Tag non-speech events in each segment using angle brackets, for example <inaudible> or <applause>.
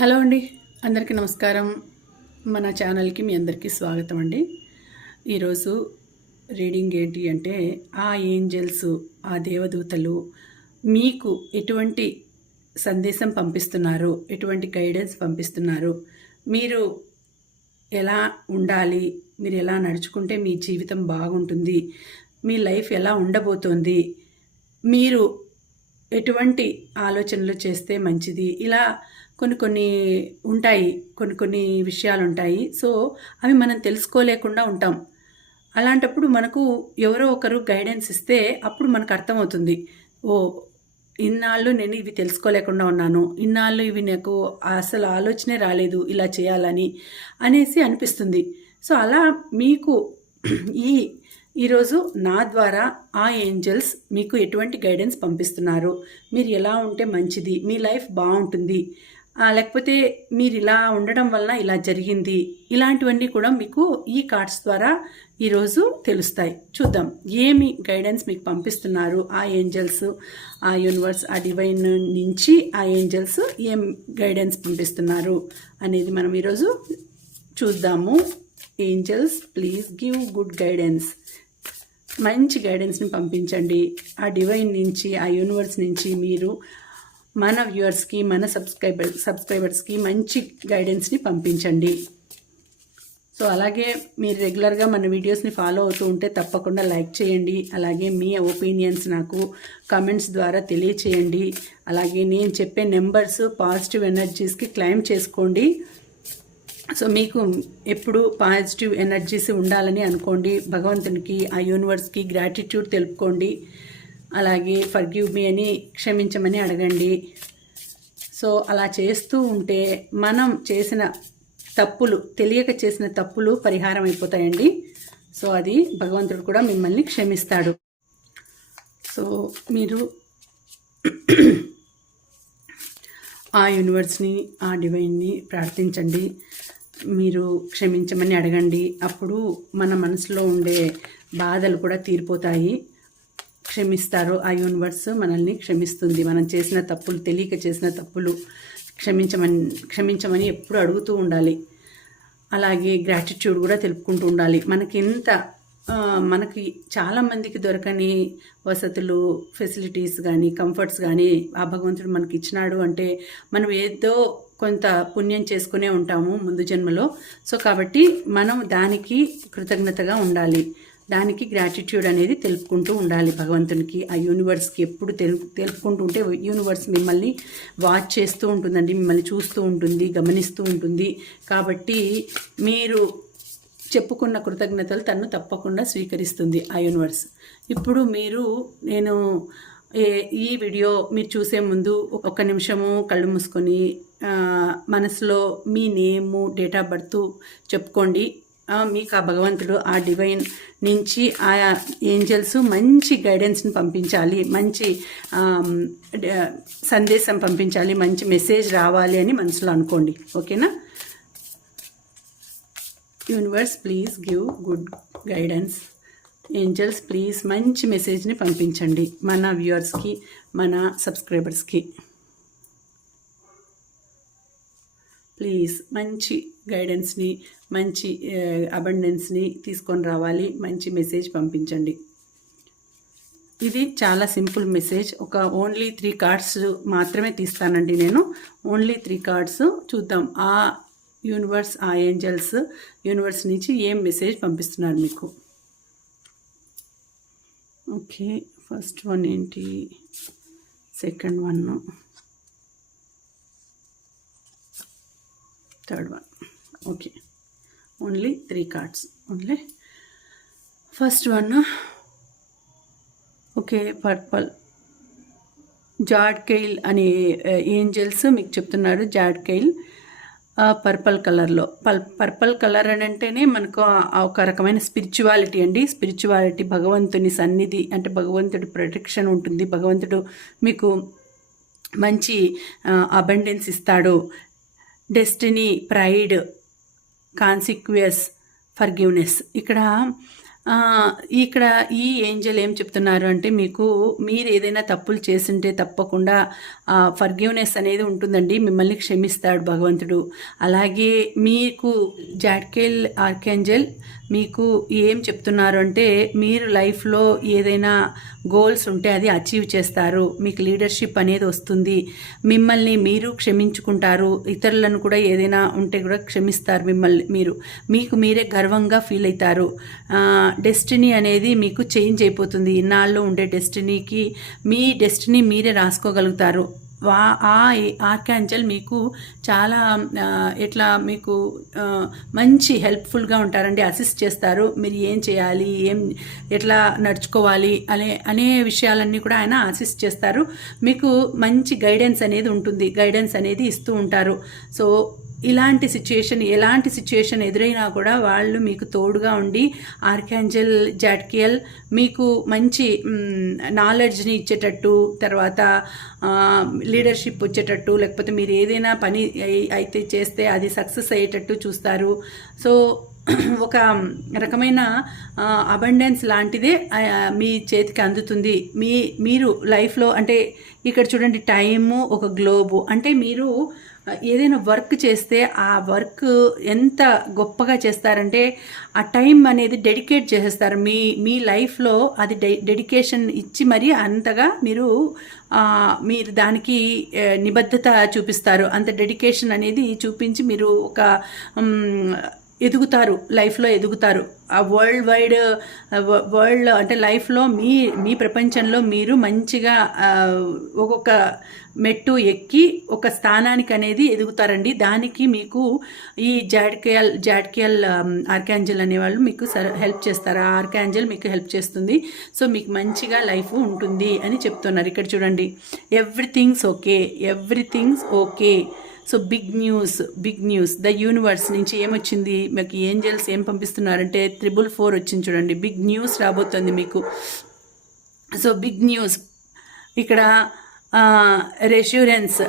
Hello అండి. అందరికీ నమస్కారం. మన ఛానల్కి మీ అందరికీ స్వాగతం అండి. ఈరోజు రీడింగ్ ఏంటి అంటే ఆ ఏంజల్స్ ఆ దేవదూతలు మీకు ఎటువంటి సందేశం పంపిస్తున్నారు? ఎటువంటి గైడెన్స్ పంపిస్తున్నారు? మీరు ఎలా ఉండాలి? మీరు ఎలా నడుచుకుంటే మీ జీవితం బాగుంటుంది? మీ లైఫ్ ఎలా ఉండబోతోంది? మీరు ఎటువంటి ఆలోచనలు చేస్తే మంచిది? ఇలా కొన్ని కొన్ని ఉంటాయి. కొన్ని కొన్ని విషయాలు ఉంటాయి సో అవి మనం తెలుసుకోలేకుండా ఉంటాం. అలాంటప్పుడు మనకు ఎవరో ఒకరు గైడెన్స్ ఇస్తే అప్పుడు మనకు అర్థమవుతుంది. ఓ ఇన్నాళ్ళు నేను ఇవి తెలుసుకోలేకుండా ఉన్నాను. ఇన్నాళ్ళు ఇవి నాకు అసలు ఆలోచనే రాలేదు ఇలా చేయాలని అనేసి అనిపిస్తుంది. సో అలా మీకు ఈ ఈరోజు నా ద్వారా ఆ ఏంజల్స్ మీకు ఎటువంటి గైడెన్స్ పంపిస్తున్నారు? మీరు ఎలా ఉంటే మంచిది? మీ లైఫ్ బాగుంటుంది. లేకపోతే మీరు ఇలా ఉండడం వలన ఇలా జరిగింది. ఇలాంటివన్నీ కూడా మీకు ఈ కార్డ్స్ ద్వారా ఈరోజు తెలుస్తాయి. చూద్దాం. ఏమి గైడెన్స్ మీకు పంపిస్తున్నారు? ఆ ఏంజల్స్ ఆ యూనివర్స్ ఆ డివైన్ నుంచి ఆ ఏంజల్స్ ఏం గైడెన్స్ పంపిస్తున్నారు అనేది మనం ఈరోజు చూద్దాము. Angels please give good guidance. మంచి గైడెన్స్ని పంపించండి. ఆ డివైన్ నుంచి ఆ యూనివర్స్ నుంచి మీరు మన వ్యూవర్స్కి మన సబ్స్క్రైబర్ సబ్స్క్రైబర్స్కి మంచి గైడెన్స్ని పంపించండి. సో అలాగే మీరు రెగ్యులర్గా మన వీడియోస్ని ఫాలో అవుతూ ఉంటే తప్పకుండా లైక్ చేయండి. అలాగే మీ ఒపీనియన్స్ నాకు కమెంట్స్ ద్వారా తెలియచేయండి. అలాగే నేను చెప్పే నెంబర్స్ పాజిటివ్ ఎనర్జీస్కి క్లైమ్ చేసుకోండి. సో మీకు ఎప్పుడు పాజిటివ్ ఎనర్జీస్ ఉండాలని అనుకోండి. భగవంతునికి ఆ యూనివర్స్కి గ్రాటిట్యూడ్ తెలుపుకోండి. అలాగే ఫర్గివ్ మీ అని క్షమించమని అడగండి. సో అలా చేస్తూ ఉంటే మనం చేసిన తప్పులు తెలియక చేసిన తప్పులు పరిహారం అయిపోతాయండి. సో అది భగవంతుడు కూడా మిమ్మల్ని క్షమిస్తాడు. సో మీరు ఆ యూనివర్స్ని ఆ డివైన్ని ప్రార్థించండి. మీరు క్షమించమని అడగండి. అప్పుడు మన మనసులో ఉండే బాధలు కూడా తీరిపోతాయి. క్షమిస్తారు. ఆ యూనివర్స్ మనల్ని క్షమిస్తుంది. మనం చేసిన తప్పులు తెలియక చేసిన తప్పులు క్షమించమని క్షమించమని ఎప్పుడు అడుగుతూ ఉండాలి. అలాగే గ్రాటిట్యూడ్ కూడా తెలుపుకుంటూ ఉండాలి. మనకి ఎంత మనకి చాలామందికి దొరకని వసతులు ఫెసిలిటీస్ కానీ కంఫర్ట్స్ కానీ ఆ భగవంతుడు మనకి ఇచ్చినాడు అంటే మనం ఏదో కొంత పుణ్యం చేసుకునే ఉంటాము ముందు జన్మలో. సో కాబట్టి మనం దానికి కృతజ్ఞతగా ఉండాలి. దానికి గ్రాటిట్యూడ్ అనేది తెలుపుకుంటూ ఉండాలి భగవంతునికి. ఆ యూనివర్స్కి ఎప్పుడు తెలుపు తెలుపుకుంటూ ఉంటే యూనివర్స్ మిమ్మల్ని వాచ్ చేస్తూ ఉంటుందండి మిమ్మల్ని చూస్తూ ఉంటుంది గమనిస్తూ ఉంటుంది. కాబట్టి మీరు చెప్పుకున్న కృతజ్ఞతలు తను తప్పకుండా స్వీకరిస్తుంది ఆ యూనివర్స్ ఇప్పుడు మీరు నేను ఈ వీడియో మీరు చూసే ముందు ఒక నిమిషము కళ్ళు మూసుకొని మనసులో మీ నేము డేట్ ఆఫ్ బర్త్ చెప్పుకోండి. మీకు ఆ భగవంతుడు ఆ డివైన్ నుంచి ఆ ఏంజల్స్ మంచి గైడెన్స్ని పంపించాలి. మంచి సందేశం పంపించాలి. మంచి మెసేజ్ రావాలి అని మనసులో అనుకోండి. ఓకేనా universe please give good guidance angels please మంచి మెసేజ్ని పంపించండి. మన వ్యూవర్స్కి మన సబ్స్క్రైబర్స్కి ప్లీజ్ మంచి గైడెన్స్ని మంచి అబండెన్స్ని తీసుకొని రావాలి. మంచి మెసేజ్ పంపించండి. ఇది చాలా సింపుల్ మెసేజ్. ఒక ఓన్లీ త్రీ కార్డ్స్ మాత్రమే తీస్తానండి నేను. ఓన్లీ త్రీ కార్డ్స్ చూద్దాం. ఆ యూనివర్స్ ఆ ఏంజల్స్ యూనివర్స్ నుంచి ఏం మెసేజ్ పంపిస్తున్నారు మీకు? ఓకే ఫస్ట్ వన్ ఏంటి? Second one third one okay only three cards only first one okay purple Zadkiel అనే ఏంజల్స్ మీకు చెప్తున్నారు జాడ్ కైల్ పర్పల్ కలర్లో పల్ పర్పల్ కలర్ అని అంటేనే మనకు ఒక రకమైన స్పిరిచువాలిటీ అండి. స్పిరిచువాలిటీ భగవంతుని సన్నిధి అంటే భగవంతుడి ప్రొటెక్షన్ ఉంటుంది. భగవంతుడు మీకు మంచి అబండెన్స్ ఇస్తాడు. డెస్టినీ ప్రైడ్ కాన్సిక్వెస్ ఫర్గివ్నెస్ ఇక్కడ ఇక్కడ ఈ ఏంజల్ ఏం చెప్తున్నారు అంటే మీకు మీరు ఏదైనా తప్పులు చేసింటే తప్పకుండా ఫర్గివ్నెస్ అనేది ఉంటుందండి. మిమ్మల్ని క్షమిస్తాడు భగవంతుడు. అలాగే మీకు జాడ్కేల్ ఆర్కేంజల్ మీకు ఏం చెప్తున్నారు అంటే మీరు లైఫ్లో ఏదైనా గోల్స్ ఉంటే అది అచీవ్ చేస్తారు. మీకు లీడర్షిప్ అనేది వస్తుంది. మిమ్మల్ని మీరు క్షమించుకుంటారు. ఇతరులను కూడా ఏదైనా ఉంటే కూడా క్షమిస్తారు మిమ్మల్ని మీరు. మీకు మీరే గర్వంగా ఫీల్ అవుతారు. డెస్టినీ అనేది మీకు చేంజ్ అయిపోతుంది. ఇన్నాళ్ళు ఉండే డెస్టినీకి మీ డెస్టినీ మీరే రాసుకోగలుగుతారు. వా ఆ ఆర్కాంజల్ మీకు చాలా ఇట్లా ఎట్లా మీకు మంచి హెల్ప్ఫుల్గా ఉంటారండి అసిస్ట్ చేస్తారు. మీరు ఏం చేయాలి ఏం ఎట్లా నడుచుకోవాలి అనే అనే విషయాలన్నీ కూడా ఆయన అసిస్ట్ చేస్తారు. మీకు మంచి గైడెన్స్ అనేది ఉంటుంది. గైడెన్స్ అనేది ఇస్తూ ఉంటారు. సో ఇలాంటి సిచ్యుయేషన్ ఎలాంటి సిచ్యుయేషన్ ఎదురైనా కూడా వాళ్ళు మీకు తోడుగా ఉండి ఆర్కాంజల్ జాట్కియల్ మీకు మంచి నాలెడ్జ్ని ఇచ్చేటట్టు తర్వాత లీడర్షిప్ వచ్చేటట్టు లేకపోతే మీరు ఏదైనా పని అయితే చేస్తే అది సక్సెస్ అయ్యేటట్టు చూస్తారు. సో <clears throat> ఒక రకమైన అబండెన్స్ లాంటిదే మీ చేతికి అందుతుంది. మీ మీరు లైఫ్లో అంటే ఇక్కడ చూడండి టైము ఒక గ్లోబు అంటే మీరు ఏదైనా వర్క్ చేస్తే ఆ వర్క్ ఎంత గొప్పగా చేస్తారంటే ఆ టైం అనేది డెడికేట్ చేసేస్తారు. మీ మీ లైఫ్లో అది డె డెడికేషన్ ఇచ్చి మరీ అంతగా మీరు మీరు దానికి నిబద్ధత చూపిస్తారు. అంత డెడికేషన్ అనేది చూపించి మీరు ఒక ఎదుగుతారు లైఫ్లో ఎదుగుతారు. ఆ వరల్డ్ వైడ్ వరల్డ్ అంటే లైఫ్లో మీ మీ ప్రపంచంలో మీరు మంచిగా ఒక్కొక్క మెట్టు ఎక్కి ఒక స్థానానికి అనేది ఎదుగుతారండి. దానికి మీకు ఈ జాడ్కియల్ జాడ్కియల్ ఆర్కాంజల్ అనేవాళ్ళు మీకు సర హెల్ప్ చేస్తారు. ఆ ఆర్కాంజల్ మీకు హెల్ప్ చేస్తుంది. సో మీకు మంచిగా లైఫ్ ఉంటుంది అని చెప్తున్నారు. ఇక్కడ చూడండి. Everything's okay. Everything's okay. So big news big news. The universe నుంచి ఏమొచ్చింది? మీకు ఏంజల్స్ ఏం పంపిస్తున్నారంటే త్రిబుల్ ఫోర్ వచ్చింది చూడండి. బిగ్ న్యూస్ రాబోతుంది మీకు. So big news. ఇక్కడ reassurance.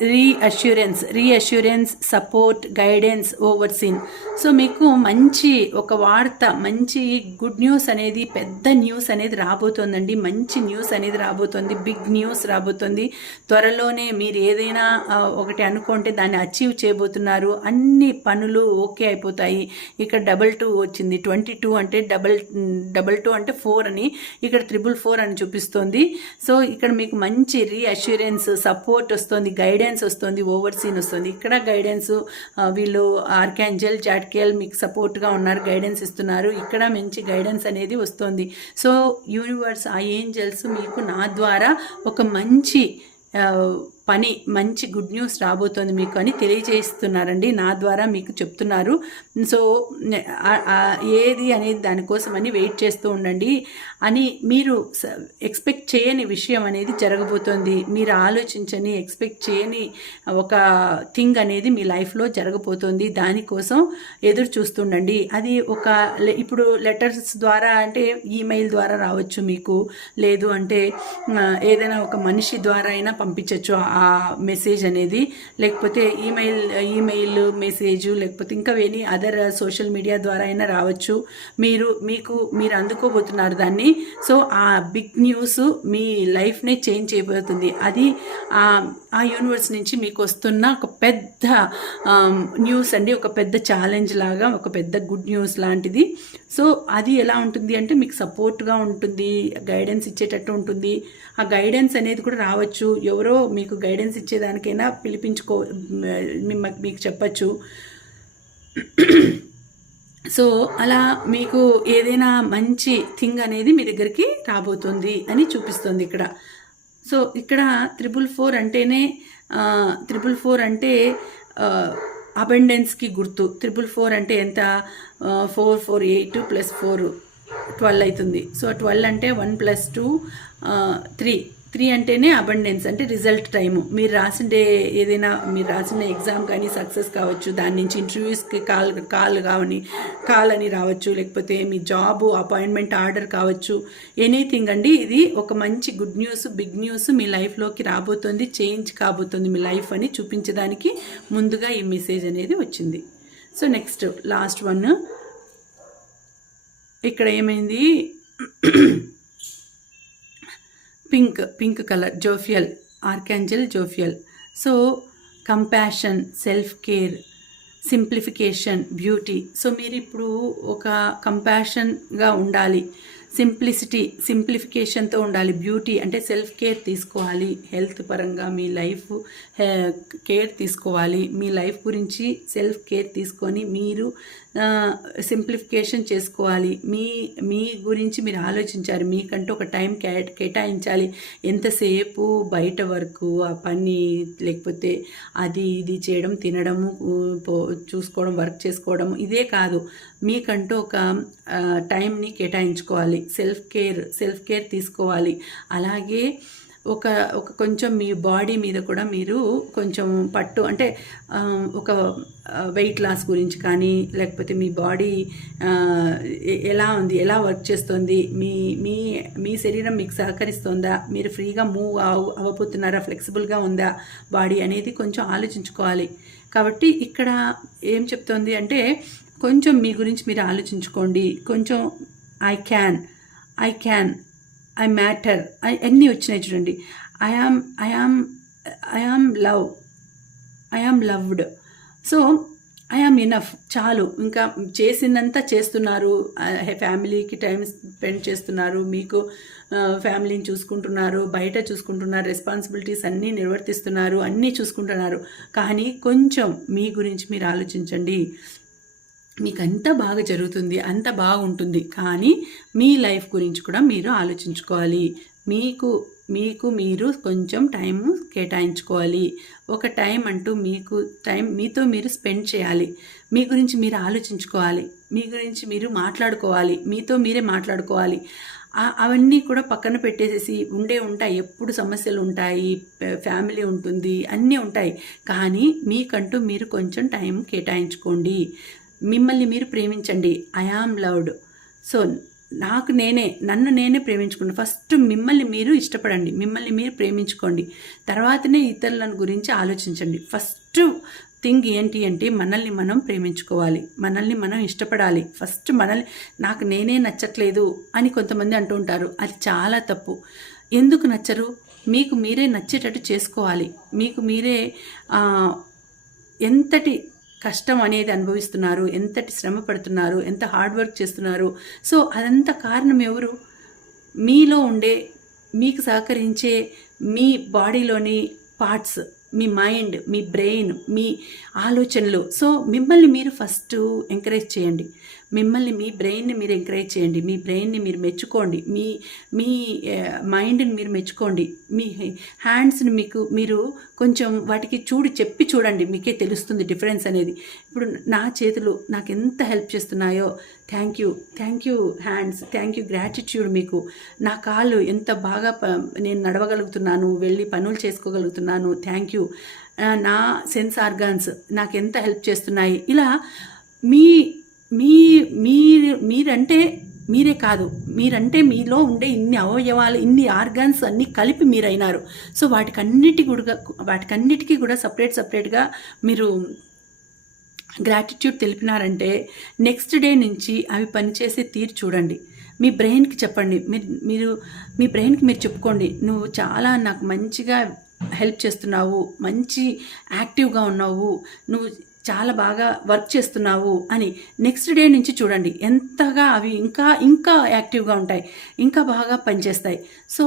Reassurance reassurance support guidance overseen so మీకు మంచి ఒక వార్త మంచి గుడ్ న్యూస్ అనేది పెద్ద న్యూస్ అనేది రాబోతోందండి. మంచి న్యూస్ అనేది రాబోతోంది. బిగ్ న్యూస్ రాబోతోంది. త్వరలోనే మీరు ఏదైనా ఒకటి అనుకుంటే దాన్ని అచీవ్ చేయబోతున్నారు. అన్ని పనులు ఓకే అయిపోతాయి. ఇక్కడ డబల్ టూ వచ్చింది. ట్వంటీ టూ అంటే డబల్ డబల్ టూ అంటే ఫోర్ అని ఇక్కడ త్రిబుల్ ఫోర్ అని చూపిస్తోంది. సో ఇక్కడ మీకు మంచి రీఅష్యూరెన్స్ సపోర్ట్ వస్తుంది. గైడెన్స్ గైడెన్స్ వస్తుంది ఓవర్ సీన్ వస్తుంది. ఇక్కడ గైడెన్స్ వీళ్ళు ఆర్కాంజల్ జాట్కేల్ మీకు సపోర్ట్గా ఉన్నారు గైడెన్స్ ఇస్తున్నారు. ఇక్కడ మంచి గైడెన్స్ అనేది వస్తుంది. సో యూనివర్స్ ఆ ఏంజల్స్ మీకు నా ద్వారా ఒక మంచి పని మంచి గుడ్ న్యూస్ రాబోతోంది మీకు అని తెలియజేస్తున్నారండి. నా ద్వారా మీకు చెప్తున్నారు. సో ఏది అనేది దానికోసం అని వెయిట్ చేస్తూ ఉండండి అని మీరు ఎక్స్పెక్ట్ చేయని విషయం అనేది జరగబోతోంది. మీరు ఆలోచించని ఎక్స్పెక్ట్ చేయని ఒక థింగ్ అనేది మీ లైఫ్లో జరగబోతోంది. దానికోసం ఎదురు చూస్తుండండి. అది ఒక ఇప్పుడు లెటర్స్ ద్వారా అంటే ఈమెయిల్ ద్వారా రావచ్చు మీకు. లేదు అంటే ఏదైనా ఒక మనిషి ద్వారా అయినా పంపించవచ్చు ఆ మెసేజ్ అనేది లేకపోతే ఈమెయిల్ ఈమెయిల్ మెసేజ్ లేకపోతే ఇంకా వేని అదర్ సోషల్ మీడియా ద్వారా అయినా రావచ్చు. మీరు మీకు మీరు అందుకోబోతున్నారు దాన్ని. సో ఆ బిగ్ న్యూస్ మీ లైఫ్నే చేంజ్ చేయబోతుంది. అది ఆ యూనివర్స్ నుంచి మీకు వస్తున్న ఒక పెద్ద న్యూస్ అండి. ఒక పెద్ద ఛాలెంజ్ లాగా ఒక పెద్ద గుడ్ న్యూస్ లాంటిది. సో అది ఎలా ఉంటుంది అంటే మీకు సపోర్ట్గా ఉంటుంది గైడెన్స్ ఇచ్చేటట్టు ఉంటుంది. ఆ గైడెన్స్ అనేది కూడా రావచ్చు. ఎవరో మీకు గైడెన్స్ ఇచ్చేదానికైనా పిలిపించుకో మీకు చెప్పచ్చు. సో అలా మీకు ఏదైనా మంచి థింగ్ అనేది మీ దగ్గరికి రాబోతుంది అని చూపిస్తుంది ఇక్కడ. సో ఇక్కడ త్రిబుల్ ఫోర్ అంటేనే త్రిబుల్ ఫోర్ అంటే అబెండెన్స్కి గుర్తు. త్రిబుల్ ఫోర్ అంటే ఎంత? Four four eight plus four twelve అవుతుంది. సో ట్వెల్వ్ అంటే one plus two three. Three అంటేనే అబండెన్స్ అంటే రిజల్ట్ టైము మీరు రాసిండే ఏదైనా మీరు రాసిన ఎగ్జామ్ కానీ సక్సెస్ కావచ్చు దాని నుంచి ఇంటర్వ్యూస్కి కాల్ కాల్ కావని కాల్ అని రావచ్చు లేకపోతే మీ జాబ్ అపాయింట్మెంట్ ఆర్డర్ కావచ్చు ఎనీథింగ్ అండి. ఇది ఒక మంచి గుడ్ న్యూస్ బిగ్ న్యూస్ మీ లైఫ్లోకి రాబోతుంది చేంజ్ కాబోతుంది మీ లైఫ్ అని చూపించడానికి ముందుగా ఈ మెసేజ్ అనేది వచ్చింది. సో నెక్స్ట్ లాస్ట్ వన్ ఇక్కడ ఏమైంది? Pink pink colour Jophiel archangel Jophiel. So compassion self care simplification beauty. So మీరు ఇప్పుడు ఒక కంపాషన్గా ఉండాలి. సింప్లిసిటీ సింప్లిఫికేషన్తో ఉండాలి. బ్యూటీ అంటే సెల్ఫ్ కేర్ తీసుకోవాలి. హెల్త్ పరంగా మీ లైఫ్ కేర్ తీసుకోవాలి. మీ లైఫ్ గురించి సెల్ఫ్ కేర్ తీసుకొని మీరు సింప్లిఫికేషన్ చేసుకోవాలి. మీ మీ గురించి మీరు ఆలోచించారు మీకంటూ ఒక టైం కే కేటాయించాలి. ఎంతసేపు బయట వరకు ఆ పని లేకపోతే అది ఇది చేయడం తినడము చూసుకోవడం వర్క్ చేసుకోవడం ఇదే కాదు. మీకంటూ ఒక టైంని కేటాయించుకోవాలి. సెల్ఫ్ కేర్ సెల్ఫ్ కేర్ తీసుకోవాలి. అలాగే ఒక ఒక కొంచెం మీ బాడీ మీద కూడా మీరు కొంచెం పట్టు అంటే ఒక వెయిట్ లాస్ గురించి కానీ లేకపోతే మీ బాడీ ఎలా ఉంది ఎలా వర్క్ చేస్తుంది మీ మీ మీ శరీరం మీకు సహకరిస్తుందా మీరు ఫ్రీగా మూవ్ అవ అవ్వబోతున్నారా ఫ్లెక్సిబుల్గా ఉందా బాడీ అనేది కొంచెం ఆలోచించుకోవాలి. కాబట్టి ఇక్కడ ఏం చెప్తోంది అంటే కొంచెం మీ గురించి మీరు ఆలోచించుకోండి. కొంచెం I can I can I matter అన్నీ వచ్చినాయి చూడండి. I am I am I am love I am loved so I am enough చాలు. ఇంకా చేసిందంతా చేస్తున్నారు. ఫ్యామిలీకి టైం స్పెండ్ చేస్తున్నారు. మీకు ఫ్యామిలీని చూసుకుంటున్నారు. బయట చూసుకుంటున్నారు. రెస్పాన్సిబిలిటీస్ అన్నీ నిర్వర్తిస్తున్నారు. అన్నీ చూసుకుంటున్నారు. కానీ కొంచెం మీ గురించి మీరు ఆలోచించండి. మీకు అంత బాగా జరుగుతుంది అంత బాగుంటుంది. కానీ మీ లైఫ్ గురించి కూడా మీరు ఆలోచించుకోవాలి. మీకు మీకు మీరు కొంచెం టైం కేటాయించుకోవాలి. ఒక టైం అంటూ మీకు టైం మీతో మీరు స్పెండ్ చేయాలి. మీ గురించి మీరు ఆలోచించుకోవాలి. మీ గురించి మీరు మాట్లాడుకోవాలి. మీతో మీరే మాట్లాడుకోవాలి. అవన్నీ కూడా పక్కన పెట్టేసేసి ఉండే ఉంటాయి ఎప్పుడు సమస్యలు ఉంటాయి ఫ్యామిలీ ఉంటుంది అన్నీ ఉంటాయి. కానీ మీకంటూ మీరు కొంచెం టైం కేటాయించుకోండి. మిమ్మల్ని మీరు ప్రేమించండి. ఐ ఆమ్ లవ్డ్ సో నాకు నేనే నన్ను నేనే ప్రేమించుకోండి ఫస్ట్ మిమ్మల్ని మీరు ఇష్టపడండి. మిమ్మల్ని మీరు ప్రేమించుకోండి. తర్వాతనే ఇతరులను గురించి ఆలోచించండి. ఫస్ట్ థింగ్ ఏంటి అంటే మనల్ని మనం ప్రేమించుకోవాలి. మనల్ని మనం ఇష్టపడాలి. ఫస్ట్ మనల్ని నాకు నేనే నచ్చట్లేదు అని కొంతమంది అంటూ ఉంటారు. అది చాలా తప్పు. ఎందుకు నచ్చరు? మీకు మీరే నచ్చేటట్టు చేసుకోవాలి. మీకు మీరే ఎంతటి కష్టం అనేది అనుభవిస్తున్నారు ఎంతటి శ్రమ పడుతున్నారు ఎంత హార్డ్ వర్క్ చేస్తున్నారు. సో అదంతా కారణం ఎవరు? మీలో ఉండే మీకు సహకరించే మీ బాడీలోని పార్ట్స్ మీ మైండ్ మీ బ్రెయిన్ మీ ఆలోచనలు. సో మిమ్మల్ని మీరు ఫస్ట్ ఎంకరేజ్ చేయండి. మిమ్మల్ని మీ బ్రెయిన్ని మీరు ఎంకరేజ్ చేయండి. మీ బ్రెయిన్ని మీరు మెచ్చుకోండి. మీ మీ మైండ్ని మీరు మెచ్చుకోండి. మీ హ్యాండ్స్ని మీకు మీరు కొంచెం వాటికి చూడు చెప్పి చూడండి. మీకే తెలుస్తుంది డిఫరెన్స్ అనేది. ఇప్పుడు నా చేతులు నాకు ఎంత help చేస్తున్నాయో. Thank you thank you hands thank you gratitude మీకు. నా కాళ్ళు ఎంత బాగా నేను నడవగలుగుతున్నాను వెళ్ళి పనులు చేసుకోగలుగుతున్నాను. Thank you. నా సెన్స్ ఆర్గాన్స్ నాకు ఎంత హెల్ప్ చేస్తున్నాయి. ఇలా మీ మీ మీరు మీరంటే మీరే కాదు. మీరంటే మీలో ఉండే ఇన్ని అవయవాలు ఇన్ని ఆర్గాన్స్ అన్నీ కలిపి మీరైనారు. సో వాటికన్నిటి కూడా వాటికన్నిటికీ కూడా సపరేట్ సపరేట్గా మీరు గ్రాటిట్యూడ్ తెలిపినారంటే నెక్స్ట్ డే నుంచి అవి పనిచేసే తీరు చూడండి. మీ బ్రెయిన్కి చెప్పండి. మీరు మీరు మీ బ్రెయిన్కి మీరు చెప్పుకోండి. నువ్వు చాలా నాకు మంచిగా హెల్ప్ చేస్తున్నావు. మంచి యాక్టివ్గా ఉన్నావు. నువ్వు చాలా బాగా వర్క్ చేస్తున్నావు అని. నెక్స్ట్ డే నుంచి చూడండి ఎంతగా అవి ఇంకా ఇంకా యాక్టివ్గా ఉంటాయి ఇంకా బాగా పనిచేస్తాయి. సో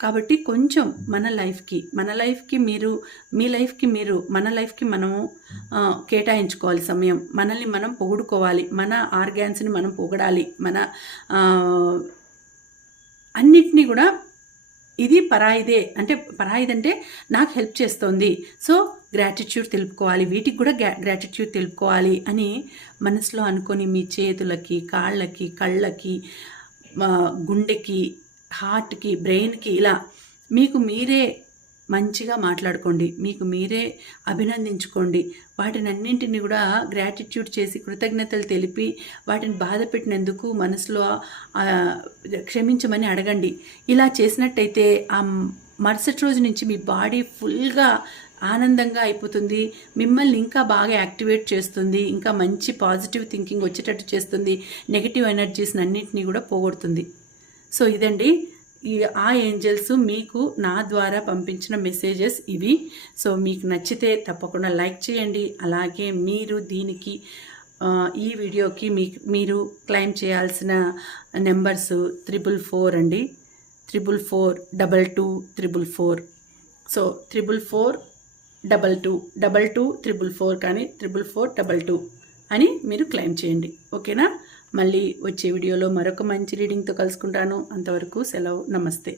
కాబట్టి కొంచెం మన లైఫ్కి మన లైఫ్కి మీరు మీ లైఫ్కి మీరు మన లైఫ్కి మనము కేటాయించుకోవాలి సమయం. మనల్ని మనం పొగుడుకోవాలి మన ఆర్గాన్స్ని మనం పొగడాలి మన అన్నిటినీ కూడా ఇది పరాయిదే. అంటే పరాయిదంటే నాకు హెల్ప్ చేస్తోంది. సో గ్రాటిట్యూడ్ తెలుపుకోవాలి. వీటికి కూడా గ్రాటిట్యూడ్ తెలుపుకోవాలి అని మనసులో అనుకొని మీ చేతులకి కాళ్ళకి కళ్ళకి గుండెకి హార్ట్కి బ్రెయిన్కి ఇలా మీకు మీరే మంచిగా మాట్లాడుకోండి. మీకు మీరే అభినందించుకోండి. వాటిని అన్నింటినీ కూడా గ్రాటిట్యూడ్ చేసి కృతజ్ఞతలు తెలిపి వాటిని బాధ పెట్టినందుకు మనసులో క్షమించమని అడగండి. ఇలా చేసినట్టయితే ఆ మరుసటి రోజు నుంచి మీ బాడీ ఫుల్గా ఆనందంగా అయిపోతుంది. మిమ్మల్ని ఇంకా బాగా యాక్టివేట్ చేస్తుంది. ఇంకా మంచి పాజిటివ్ థింకింగ్ వచ్చేటట్టు చేస్తుంది. నెగిటివ్ ఎనర్జీస్ని అన్నింటినీ కూడా పోగొడుతుంది. సో ఇదండి. ఈ ఆ ఏంజల్స్ మీకు నా ద్వారా పంపించిన మెసేజెస్ ఇవి. సో మీకు నచ్చితే తప్పకుండా లైక్ చేయండి. అలాగే మీరు దీనికి ఈ వీడియోకి మీ మీరు క్లైమ్ చేయాల్సిన నెంబర్స్ త్రిబుల్ ఫోర్ అండి. Triple four double two triple four. So triple four double two double two triple four కానీ త్రిబుల్ ఫోర్ డబల్ టూ అని మీరు క్లెయిమ్ చేయండి. ఓకేనా? మళ్ళీ వచ్చే వీడియోలో మరొక మంచి రీడింగ్తో కలుసుకుంటాను. అంతవరకు సెలవు. నమస్తే.